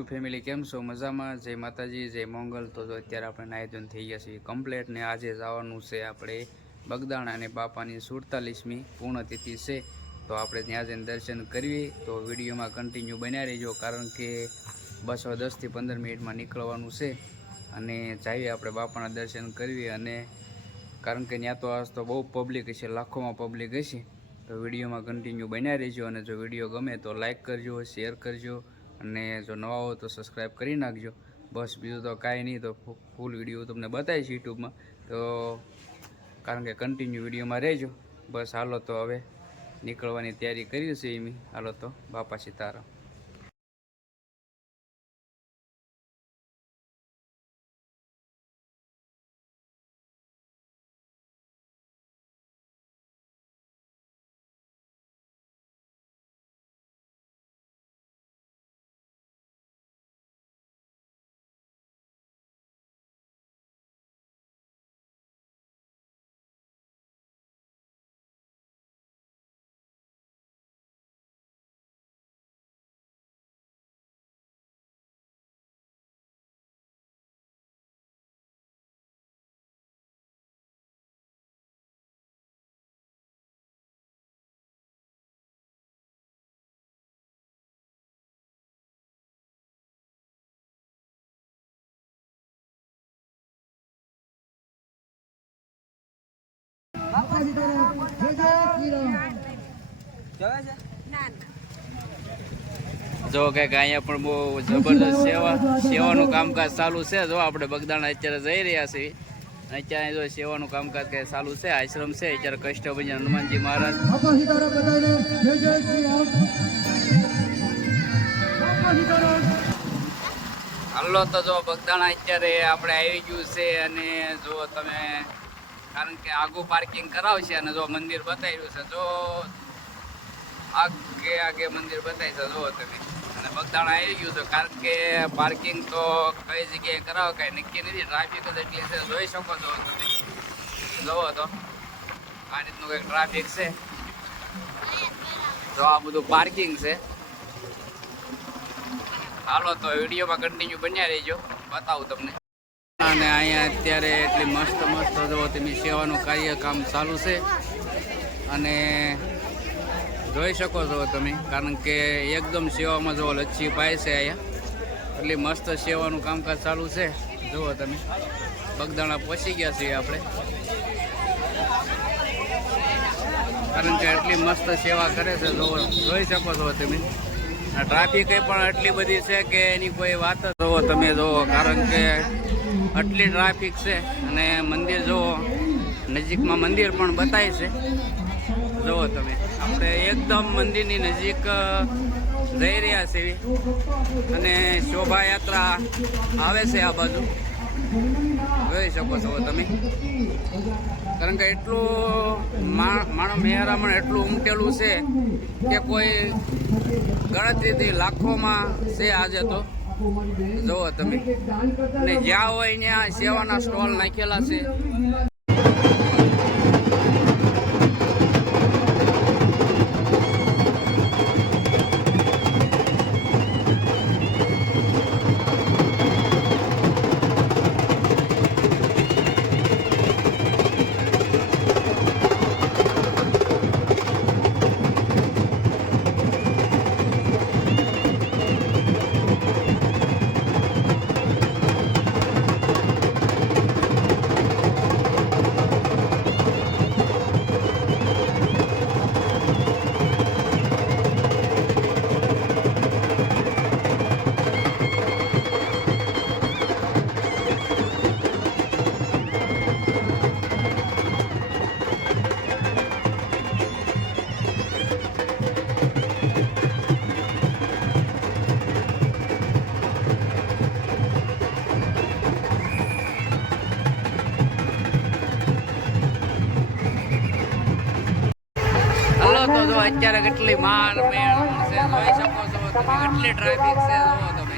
YouTube family કેમ છો? મજામાં? જય માતાજી, જય મંગલ. તો અત્યારે આપણે નાયધોન થઈ ગયા છીએ કમ્પ્લેટ ને આજે જવાનું છે આપણે બગદાણા અને બાપાની 47મી પૂર્ણતિથિ છે. તો આપણે ત્યાં જઈને દર્શન કરવી. તો વિડીયોમાં કન્ટિન્યુ બન્યા રહેજો, કારણ કે બસ 10 થી 15 મિનિટમાં નીકળવાનું છે અને જઈએ આપણે બાપાના દર્શન કરવી. અને કારણ કે ત્યાં તો આજ તો બહુ પબ્લિક હશે, લાખોમાં પબ્લિક હશે. તો વિડીયોમાં કન્ટિન્યુ બન્યા રહેજો અને જો વિડીયો ગમે તો લાઈક કરજો, શેર કરજો અને જો નવા હો તો સબસ્ક્રાઈબ કરી નાખજો. બસ બીજું તો કાંઈ નહીં. તો ફૂલ વિડીયો તમને બતાવીશ યુટ્યુબમાં, તો કારણ કે કન્ટિન્યુ વિડીયોમાં રહેજો. બસ હાલો તો હવે નીકળવાની તૈયારી કરી છે એમ. હાલો તો બાપા સીતારામ. જો કે અહીંયા પણ બહુ જબરદસ્ત સેવાનું કામકાજ ચાલુ છે. જો આપણે બગદાણા અત્યારે જઈ રહ્યા છીએ. અત્યારે જો સેવાનું કામકાજ કે ચાલુ છે. આશ્રમ છે અત્યારે કષ્ટભંજન હનુમાનજી મહારાજ. હાલો તો જો બગદાણા અત્યારે આપણે આવી ગયું છે અને જો તમે, કારણ કે આગું પાર્કિંગ કરાવશે અને જો મંદિર બતાવ્યું છે, જો આગે મંદિર બતાવી છે જો તમે. અને બગદાણા આવી ગયું છે, કારણ કે પાર્કિંગ તો કઈ જગ્યાએ કરાવો કાંઈ નક્કી નથી. ટ્રાફિક જ એટલી છે, જોઈ શકો છો તમે. જોવો તો આ રીતનું કંઈક ટ્રાફિક છે. જો આ બધું પાર્કિંગ છે. હાલો તો વિડીયોમાં કન્ટિન્યુ બન્યા રહેજો, બતાવું તમને. અને અહીંયા અત્યારે એટલી મસ્ત જો તમે સેવાનું કામ ચાલુ છે અને જોઈ શકો છો તમે, કારણ કે એકદમ સેવામાં જો લચ્છી પાય છે અહીંયા. એટલી મસ્ત સેવાનું કામકાજ ચાલુ છે. જુઓ તમે, બગદાણા પહોંચી ગયા છીએ આપણે, કારણ કે એટલી મસ્ત સેવા કરે છે. જોઈ શકો છો તમે. ટ્રાફિક પણ એટલી બધી છે કે એની કોઈ વાત જ જુઓ તમે. જુઓ, કારણ કે આટલી ટ્રાફિક છે અને મંદિર જુઓ, નજીકમાં મંદિર પણ બતાય છે. જુઓ તમે, આપણે એકદમ મંદિરની નજીક જઈ રહ્યા છીએ અને શોભાયાત્રા આવે છે આ બાજુ. જોઈ શકો છો તમે, કારણ કે એટલું માણસ મેહરામણ એટલું ઉમટેલું છે કે કોઈ ગણતરીથી લાખોમાં છે આજે તો. જુઓ તમે, અને જ્યાં હોય ત્યાં સેવાના સ્ટોલ નાખેલા છે. તો જો અત્યારે કેટલી માલ મેળ છે, જોઈ શકો છો તમે. કેટલી ટ્રાફિક છે જુઓ તમે.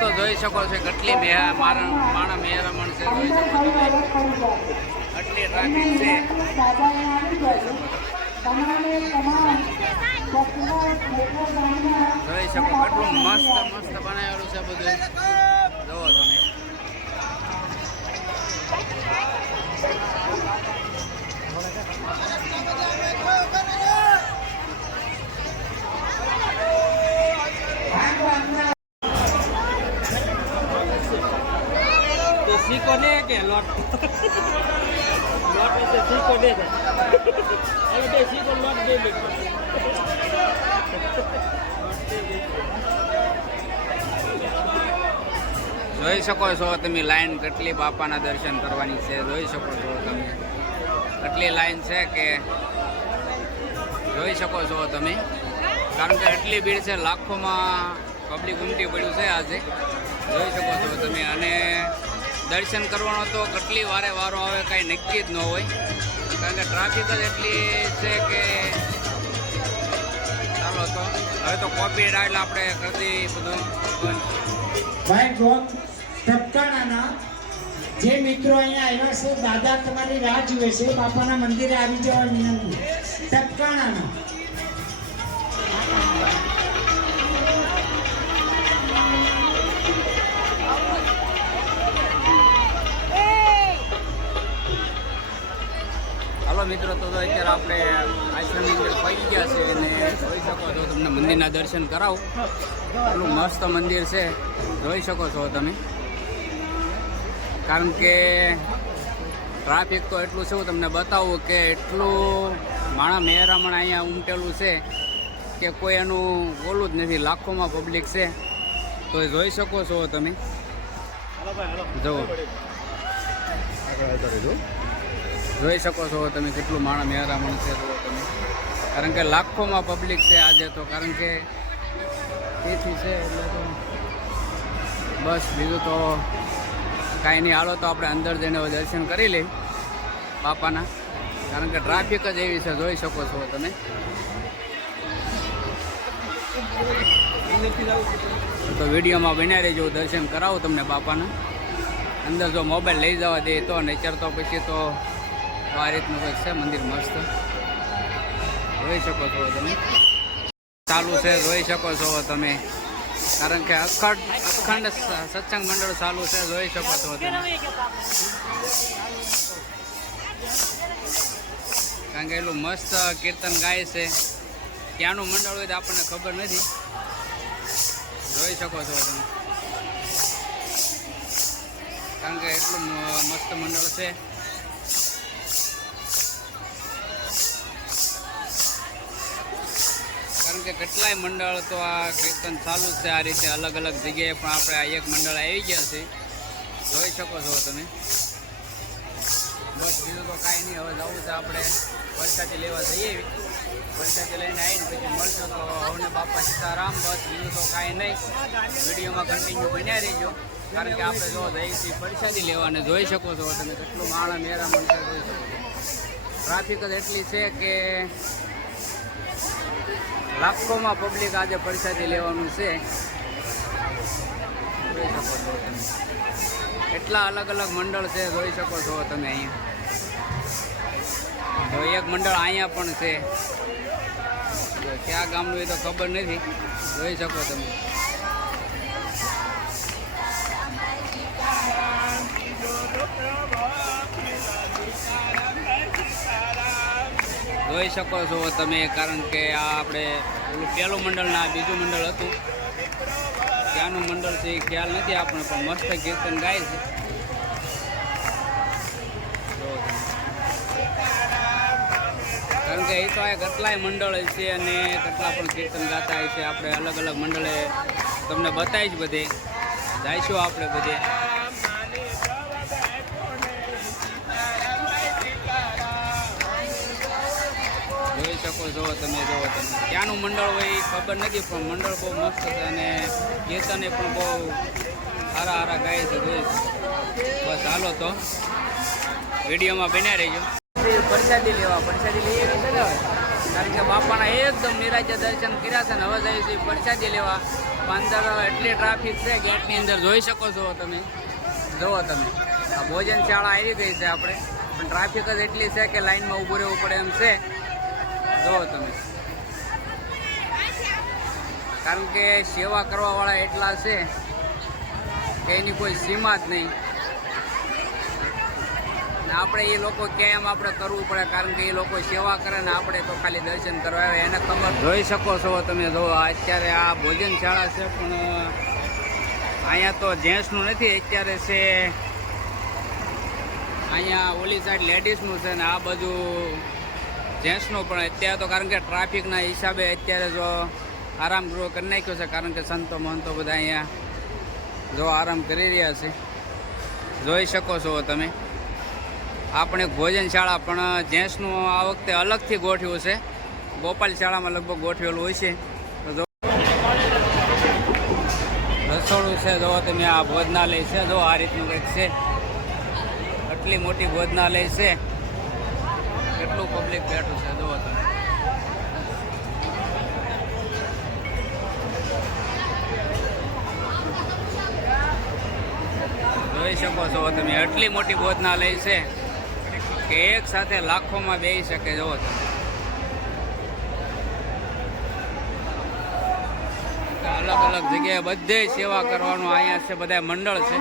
તો જોઈ શકો છો કેટલી માણા મહેરામણ છે, જોઈ શકો છો આટલી ટ્રાફિક છે. જોઈ શકો કેટલું મસ્ત મસ્ત બનાવેલું છે બધું, જોવો તમે. सीको दे के लॉट लॉट में से सीको दे दे अरे दे सीको लॉट दे दे જોઈ શકો છો તમે લાઈન કેટલી બાપાના દર્શન કરવાની છે, જોઈ શકો છો તમે કેટલી લાઈન છે કે જોઈ શકો છો તમે. કારણ કે એટલી ભીડ છે, લાખોમાં પબ્લિક ઉમટી પડ્યું છે આજે, જોઈ શકો છો તમે. અને દર્શન કરવાનો તો કેટલી વારે વારો આવે કાંઈ નક્કી જ ન હોય, કારણ કે ટ્રાફિક જ એટલી છે કે ચાલો તો હવે તો કોપી એટલે આપણે કરી બધું. ભાઈ ગોમ ટપકાણાના જે મિત્રો અહીંયા આવ્યા છે, દાદા તમારી રાહ જુએ છે, બાપાના મંદિરે આવી જવા વિનંતી. ટપકાણાના હાલો મિત્રો, તો અત્યારે આપણે આશ્રમની અંદર પહોંચી ગયા છે અને જોઈ શકો છો તમને મંદિરના દર્શન કરાવું. એટલું મસ્ત મંદિર છે, જોઈ શકો છો તમે. કારણ કે ટ્રાફિક તો એટલું છે, હું તમને બતાવું કે એટલું માણા મહેરામણ અહીંયા ઉમટેલું છે કે કોઈ એનું બોલું જ નથી, લાખોમાં પબ્લિક છે. તો જોઈ શકો છો તમે, જુઓ જોઈ શકો છો તમે કેટલું માણા મહેરામણ છે, જુઓ તમે. કારણ કે લાખોમાં પબ્લિક છે આજે તો, કારણ કે તેથી છે એટલે તો બસ બીજું તો કાંઈ નહીં. હાલો તો આપણે અંદર જઈને દર્શન કરી લઈએ બાપાના, કારણ કે ટ્રાફિક જ એવી છે, જોઈ શકો છો તમે. તો વિડીયોમાં બન્યા રહેજો, દર્શન કરાવું તમને બાપાના. અંદર જો મોબાઈલ લઈ જવા દે તો, નહીતર તો પછી તો આ રીતનું કંઈક છે મંદિર મસ્ત, જોઈ શકો છો તમે. ચાલુ છે, જોઈ શકો છો તમે. કારણ કે અખંડ સત્સંગ મંડળ ચાલુ છે, જોઈ શકો છો તમે. કારણ કે એટલું મસ્ત કીર્તન ગાય છે. ક્યાંનું મંડળ હોય તો આપણને ખબર નથી, જોઈ શકો છો તમે. કારણ કે એટલું મસ્ત મંડળ છે. કારણ કે કેટલાય મંડળ તો આ કીર્તન ચાલુ છે આ રીતે અલગ અલગ જગ્યાએ, પણ આપણે આ એક મંડળ આવી ગયા છે, જોઈ શકો છો તમે. બસ બીજું તો કાંઈ નહીં, હવે જવું છે આપણે પ્રસાદી લેવા જઈએ. પ્રસાદી લઈને આવીને પછી મળશો તો હવને બાપા સીતારામ. બસ બીજું તો કાંઈ નહીં, વિડીયોમાં કન્ટિન્યુ બન્યા રહીજો. કારણ કે આપણે જો જઈએ છીએ પ્રસાદી લેવાને, જોઈ શકો છો તમે કેટલું માણા મહેરામણ છે, જોઈ શકો છો. ટ્રાફિક જ એટલી છે કે લાખોમાં પબ્લિક આજે પ્રસાદી લેવાનું છે, જોઈ શકો છો તમે. એટલા અલગ અલગ મંડળ છે, જોઈ શકો છો તમે. અહીંયા તો એક મંડળ અહીંયા પણ છે, ક્યાં ગામનું એ તો ખબર નથી, જોઈ શકો તમે. જોઈ શકો છો તમે. કારણ કે આ આપણે ઓલું પહેલું મંડળ ને આ બીજું મંડળ હતું, ક્યાંનું મંડળ છે એ ખ્યાલ નથી આપણે, પણ મસ્ત કીર્તન ગાય છે. કારણ કે એ તો આ કેટલાય મંડળ છે અને કેટલા પણ કીર્તન ગાતા હોય છે. આપણે અલગ અલગ મંડળે તમને બતાવીશ, બધે જઈશું આપણે બધે. જોઈ શકો છો તમે, જોવો તમે. ક્યાંનું મંડળ હોય એ ખબર નથી, પણ મંડળ બહુ મસ્ત છે અને કીર્તને પણ બહુ સારા સારા ગાય છે, જોઈ. બસ હાલો તો વિડીયોમાં બન્યા રહીજો. પ્રસાદી લેવા, પ્રસાદી લઈ આવી છે ને. કારણ કે બાપાના એકદમ નિરાજ્ય દર્શન કર્યા છે ને હવે જઈએ છીએ પ્રસાદી લેવા. અંદર એટલી ટ્રાફિક છે ગેટની અંદર જોઈ શકો છો તમે. જુઓ તમે આ ભોજનશાળા આવી ગઈ છે આપણે, પણ ટ્રાફિક જ એટલી છે કે લાઈનમાં ઊભું રહેવું પડે એમ છે. જુઓ તમે, કારણ કે સેવા કરવાવાળા એટલા છે કે એની કોઈ સીમા જ નહીં. ને આપણે એ લોકો કે એમ આપણે કરવું પડે, કારણ કે એ લોકો સેવા કરે ને આપણે તો ખાલી દર્શન કરવા આવે એને ખબર. જોઈ શકો છો તમે. જો અત્યારે આ ભોજનશાળા છે, પણ અહીંયા તો જેન્ટ્સનું નથી, અત્યારે છે અહીંયા ઓલી સાઈડ લેડીઝનું છે ને આ બાજુ જેન્ટ્સનું. પણ અત્યારે તો કારણ કે ટ્રાફિકના હિસાબે અત્યારે જો આરામ ગૃહ કરી નાખ્યો છે, કારણ કે સંતો મહંતો બધા અહીંયા જો આરામ કરી રહ્યા છે. જોઈ શકો છો તમે. આપણે ભોજનશાળા પણ જેન્ટ્સનું આ વખતે અલગથી ગોઠવ્યું છે. ગોપાલ શાળામાં લગભગ ગોઠવેલું હોય છે. તો જો રસોડું છે, જો તમે આ ભોજનાલય છે, જો આ રીતનું કંઈક છે. આટલી મોટી ભોજનાલય છે, કેટલું પબ્લિક બેઠું છે જુઓ તમે. જોઈ શકો છો તમે. આટલી મોટી ભોજનાલય છે કે એક સાથે લાખોમાં બેસી શકે. જુઓ તમે, અલગ અલગ જગ્યાએ બધે સેવા કરવાનું અહીંયા છે. બધા મંડળ છે,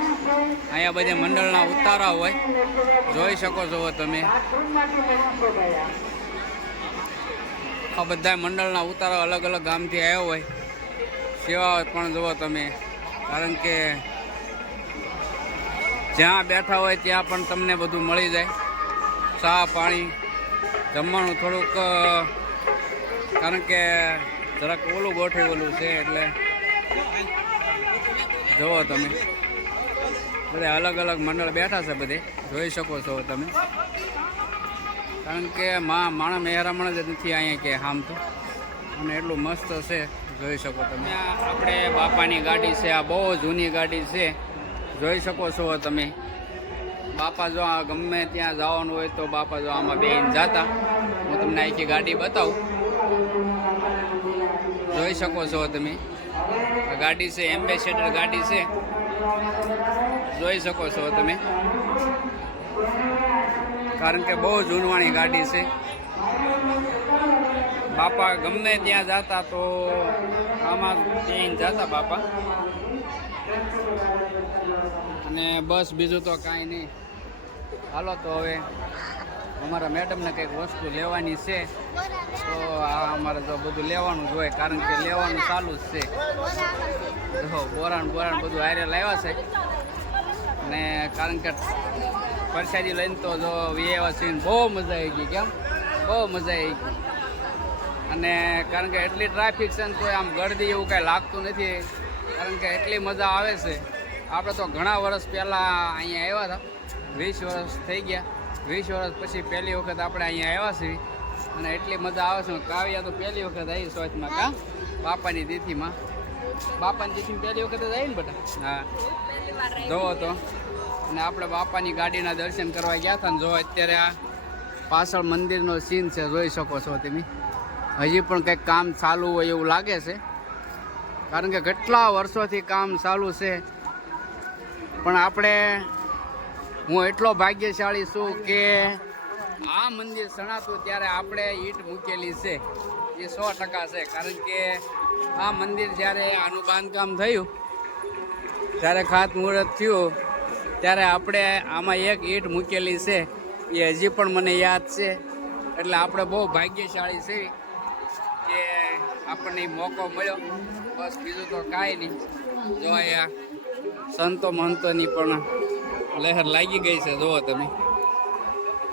અહીંયા બધે મંડળના ઉતારા હોય. જોઈ શકો છો તમે. આ બધા મંડળના ઉતારા અલગ અલગ ગામથી આવ્યા હોય. સેવા પણ જુઓ તમે, કારણ કે જ્યાં બેઠા હોય ત્યાં પણ તમને બધું મળી જાય. ચા પાણી જમવાનું થોડુંક, કારણ કે જરાક ઓલું ગોઠવેલું છે એટલે જુઓ તમે. બધા અલગ અલગ મંડળ બેઠા છે બધે. જોઈ શકો છો તમે, કારણ કે માણસ મહેરામણ જ નથી અહીંયા કે આમ તો. અને એટલું મસ્ત છે, જોઈ શકો તમે. આપણે બાપાની ગાડી છે, આ બહુ જૂની ગાડી છે. જોઈ શકો છો તમે. બાપા જો આ ગમે ત્યાં જવાનું હોય તો બાપા જો આમાં બેહીને જતા. હું તમને આખી ગાડી બતાવું. જોઈ શકો છો તમે. આ ગાડી છે એમ્બેસેડર ગાડી છે. જોઈ શકો છો તમે, કારણ કે બહુ જૂનવાણી ગાડી છે. બાપા ગમે ત્યાં જતા તો આમાં બેહીને જતા બાપા. અને બસ બીજું તો કાંઈ નહીં. હાલો તો હવે અમારા મેડમને કંઈક વસ્તુ લેવાની છે, તો આ અમારે તો બધું લેવાનું જ હોય, કારણ કે લેવાનું ચાલુ જ છે. જો બોરાણ બધું હારે લાવ્યા છે. ને કારણ કે પ્રસાદી લઈને તો જો વ્યવહાર છે, બહુ મજા આવી ગઈ. કેમ? બહુ મજા આવી ગઈ. અને કારણ કે એટલી ટ્રાફિક છે ને તો આમ ગળદી એવું કાંઈ લાગતું નથી, કારણ કે એટલી મજા આવે છે. આપણે તો ઘણા વર્ષ પહેલાં અહીંયા આવ્યા હતા, 20 વર્ષ થઈ ગયા. 20 વર્ષ પછી પહેલી વખત આપણે અહીંયા આવ્યા છીએ. અને એટલી મજા આવે છે. કાવ્યા તો પહેલી વખત આવી સોચમાં. કા બાપાની તિથિમાં? બાપાની તિથિમાં પહેલી વખત જ આવી ને બેટા? હા, જોવો તો. અને આપણે બાપાની ગાડીના દર્શન કરવા ગયા હતા ને જો અત્યારે આ પાછળ મંદિરનો સીન છે, જોઈ શકો છો તમે. હજી પણ કંઈક કામ ચાલુ હોય એવું લાગે છે, કારણ કે કેટલા વર્ષોથી કામ ચાલુ છે. પણ હું એટલો ભાગ્યશાળી છું કે આ મંદિર સણાતું ત્યારે આપણે ઈંટ મૂકેલી છે, એ 100% છે. કારણ કે આ મંદિર જ્યારે આનું બાંધકામ થયું, જ્યારે ખાતમુહૂર્ત થયું, ત્યારે આપણે આમાં એક ઈંટ મૂકેલી છે. એ હજી પણ મને યાદ છે. એટલે આપણે બહુ ભાગ્યશાળી છીએ કે આપણને મોકો મળ્યો. બસ બીજું તો કાંઈ નહીં. જો અહીંયા સંતો મહંતોની પણ લહેર લાગી ગઈ છે, જુઓ તમે.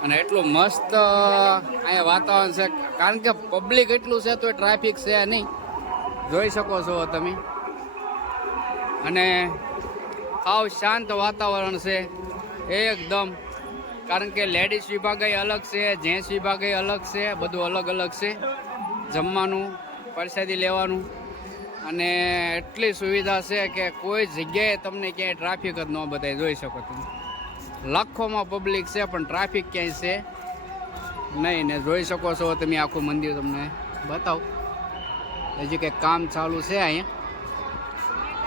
અને એટલું મસ્ત અહીંયા વાતાવરણ છે, કારણ કે પબ્લિક એટલું છે તો ટ્રાફિક છે નહીં. જોઈ શકો છો તમે. અને સાવ શાંત વાતાવરણ છે એકદમ, કારણ કે લેડીઝ વિભાગ અલગ છે, જેન્ટ્સ વિભાગ અલગ છે, બધું અલગ અલગ છે. જમવાનું, પ્રસાદી લેવાનું, અને એટલી સુવિધા છે કે કોઈ જગ્યાએ તમને ક્યાંય ટ્રાફિક જ ન બતાય. જોઈ શકો તમે. લાખોમાં પબ્લિક છે પણ ટ્રાફિક ક્યાંય છે નહીં ને જોઈ શકો છો તમે આખું મંદિર તમને બતાવું. હજી કંઈક કામ ચાલુ છે અહીંયા,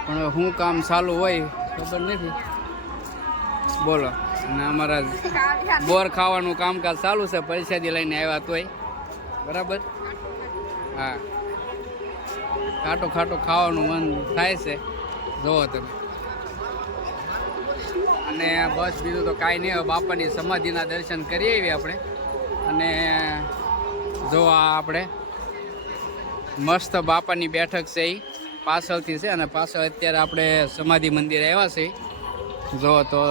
પણ હવે શું કામ ચાલુ હોય ખબર નથી. બોલો. અને અમારા બોર ખાવાનું કામકાજ ચાલુ છે, પૈસાથી લઈને આવ્યા તોય. બરાબર. હા, ખાટું ખાટું ખાવાનું મન થાય છે, જોવો તમે. અને બસ બીજું તો કાંઈ નહીં. હવે બાપાની સમાધિના દર્શન કરી આવીએ આપણે. અને જો આ આપણે મસ્ત બાપાની બેઠક છે એ પાછળથી છે, અને પાછળ અત્યારે આપણે સમાધિ મંદિર આવ્યા છે. જો તો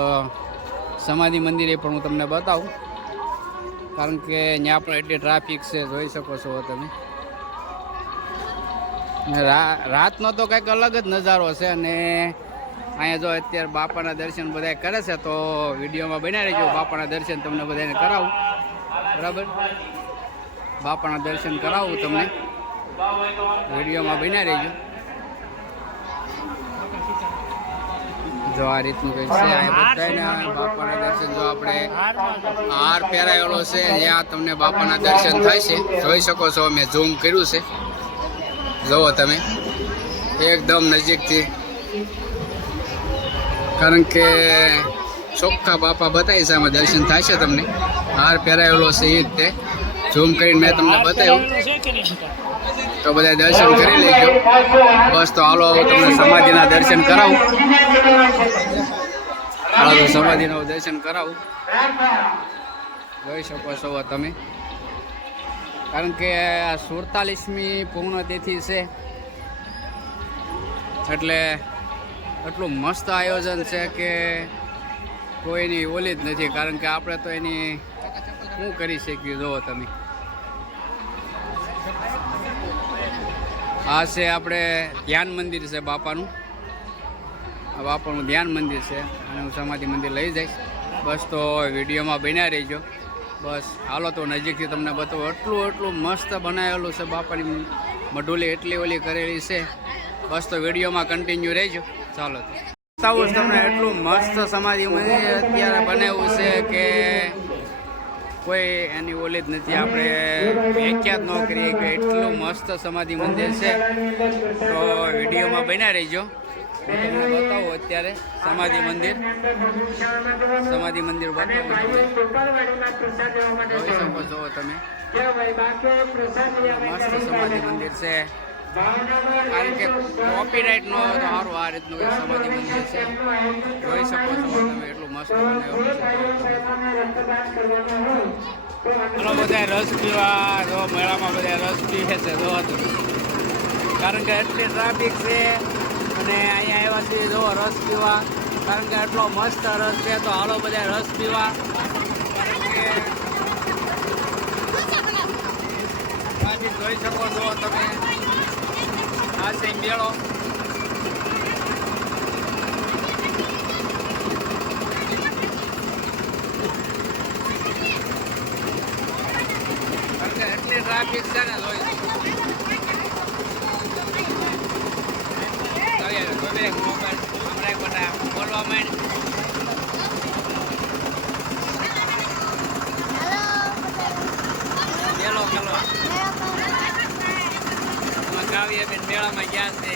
સમાધિ મંદિરે પણ હું તમને બતાવું, કારણ કે ત્યાં પણ એટલી ટ્રાફિક છે, જોઈ શકો છો તમે. રાતનો તો કંઈક અલગ જ નજારો છે. અને અહીંયા જો અત્યારે બાપાના દર્શન બધા કરે છે, તો વિડીયોમાં બનાવી રહેજો. બાપાના દર્શન તમને બધાને કરાવું. બરાબર, બાપાના દર્શન કરાવું તમને, વિડીયોમાં બનાવી રહેજો. જો આ રીતનું કંઈક છે. અહીંયા બધાને બાપાના દર્શન, જો આપણે હાર પહેરાયેલો છે જ્યાં તમને બાપાના દર્શન થાય છે, જોઈ શકો છો. મેં ઝૂમ કર્યું છે, જુઓ તમે એકદમ નજીકથી, કારણ કે ચોખ્ખા બાપા બતાવી છે, આમાં દર્શન થાય છે તમને. હાર પહેરાયેલો છે એ રીતે ઝૂમ કરીને મેં તમને બતાવ્યું, તો બધા દર્શન કરી લેજો. બસ તો હાલો તમને સમાધિના દર્શન કરાવું. હાલો તો સમાધિના દર્શન કરાવું, જોઈ શકો છો તમે. કારણ કે આ 47મી પૂર્ણતિથિ છે, એટલે એટલું મસ્ત આયોજન છે કે કોઈની ઓલી જ નથી. કારણ કે આપણે તો એની શું કરી શકીએ, જુઓ તમે. આ છે આપણે ધ્યાન મંદિર છે બાપાનું. આ બાપાનું ધ્યાન મંદિર છે, અને હું સમાધિ મંદિર લઈ જઈશ. બસ તો વિડીયોમાં બન્યા રહીજો. બસ હાલો તો નજીકથી તમને બતાવું. એટલું મસ્ત બનાવેલું છે બાપાની મઢુલી, એટલી ઓલી કરેલી છે. બસ તો વિડીયોમાં કન્ટિન્યુ રહેજો. ચાલો તો બતાવું તમને. એટલું મસ્ત સમાધિ મંદિર અત્યારે બનાવ્યું છે કે કોઈ એની ઓલી જ નથી. આપણે વ્યાખ્યાત ન કરીએ કે એટલું મસ્ત સમાધિ મંદિર છે. તો વિડીયોમાં બન્યા રહીજો. હું તમને બતાવું અત્યારે સમાધિ મંદિર બતાવું. જોઈ શકો છો તમે, મસ્ત સમાધિ મંદિર છે. કારણ કે કોપીરાઇટ નો સારું આ રીતનું સમાધિ મંદિર છે, જોઈ શકો છો તમે. એટલું મસ્ત બનાવેલું છે. બધા રસ પીવા, જો મેળામાં બધા રસ પીવે છે, જો કારણ કે એટલી ટ્રાફિક છે. અને અહીંયા આવ્યા છીએ જો રસ પીવા, કારણ કે એટલો મસ્ત રસ છે. તો હાલો બધા રસ પીવા. કારણ કે ત્યાંથી જોઈ શકો છો તમે, આ છે મેળો. કારણ કે એટલી ટ્રાફિક છે ને, જોઈ મોબાઈલ હમણાં બધા બોલવા માંડ. મેળો કાવ્ય બેન મેળામાં ગયા છે.